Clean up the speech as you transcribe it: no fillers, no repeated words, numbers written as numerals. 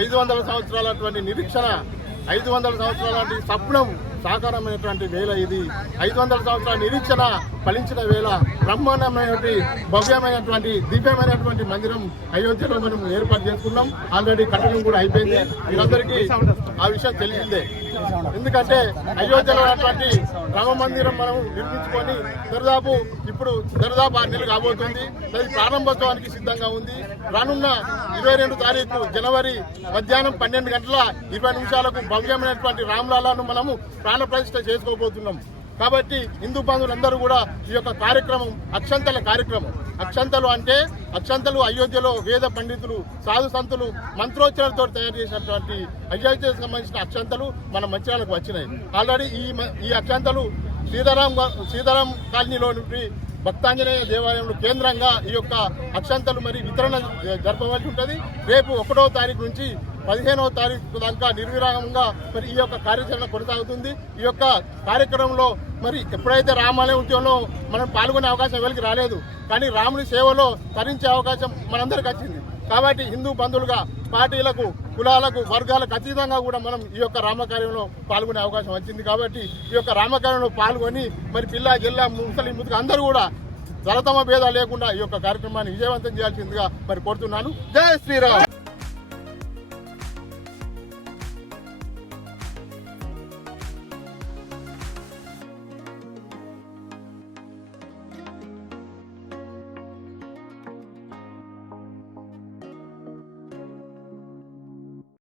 500 సంవత్సరాల నిరీక్షణ, 500 సంవత్సరాల స్వప్నం సాకారమైనటువంటి వేళ ఇది. 500 సంవత్సరాల నిరీక్షణ ఫలించిన వేళ బ్రహ్మాండమైనటువంటి భవ్యమైనటువంటి దివ్యమైనటువంటి మందిరం అయోధ్యలో మనం ఏర్పాటు చేసుకున్నాం. ఆల్రెడీ కట్టడం కూడా అయిపోయింది. మీరందరికీ ఆ విషయం తెలిసిందే. ఎందుకంటే అయోధ్యలో ఉన్నటువంటి రామ మందిరం మనం నిర్మించుకొని దరిదాపు 6 నెలలు కాబోతుంది. అది ప్రారంభోత్సవానికి సిద్ధంగా ఉంది. రానున్న 22 తారీఖు జనవరి మధ్యాహ్నం 12 గంటల 20 నిమిషాలకు భవ్యమైనటువంటి రామ్లాలాను మనము ప్రాణ ప్రతిష్ఠ చేసుకోబోతున్నాం. కాబట్టి హిందూ బంధువులందరూ కూడా ఈ యొక్క కార్యక్రమం అక్షంతల కార్యక్రమం. అక్షంతలు అంటే అక్షంతలు అయోధ్యలో వేద పండితులు, సాధు సంతులు మంత్రోచ్చరణతో తయారు చేసినటువంటి అయోధ్యకు సంబంధించిన అక్షంతలు మన మంచిర్యాలకు వచ్చినాయి. ఆల్రెడీ ఈ అక్షంతలు సీతారాం కాలనీలో నుండి భక్తాంజనేయ దేవాలయంలో కేంద్రంగా ఈ యొక్క అక్షంతలు మరి వితరణ జరపవలసి ఉంటుంది. రేపు 1వ తారీఖు నుంచి 15వ తారీఖు దాకా నిర్విరామంగా మరి ఈ యొక్క కార్యాచరణ కొనసాగుతుంది. ఈ యొక్క కార్యక్రమంలో మరి ఎప్పుడైతే రామాలయ ఉద్యమంలో మనం పాల్గొనే అవకాశం ఎవరికి రాలేదు, కానీ రాముని సేవలో తరించే అవకాశం మనందరికి వచ్చింది. కాబట్టి హిందూ బంధువులుగా పార్టీలకు, కులాలకు, వర్గాలకు అతీతంగా కూడా మనం ఈ యొక్క రామకార్యంలో పాల్గొనే అవకాశం వచ్చింది. కాబట్టి ఈ యొక్క రామకార్యంలో పాల్గొని మరి పిల్ల జిల్లా ముసలి ముదుగు అందరూ కూడా తరతమ భేదాలు లేకుండా ఈ యొక్క కార్యక్రమాన్ని విజయవంతం చేయాల్సిందిగా మరి కోరుతున్నాను. జై శ్రీరామ్.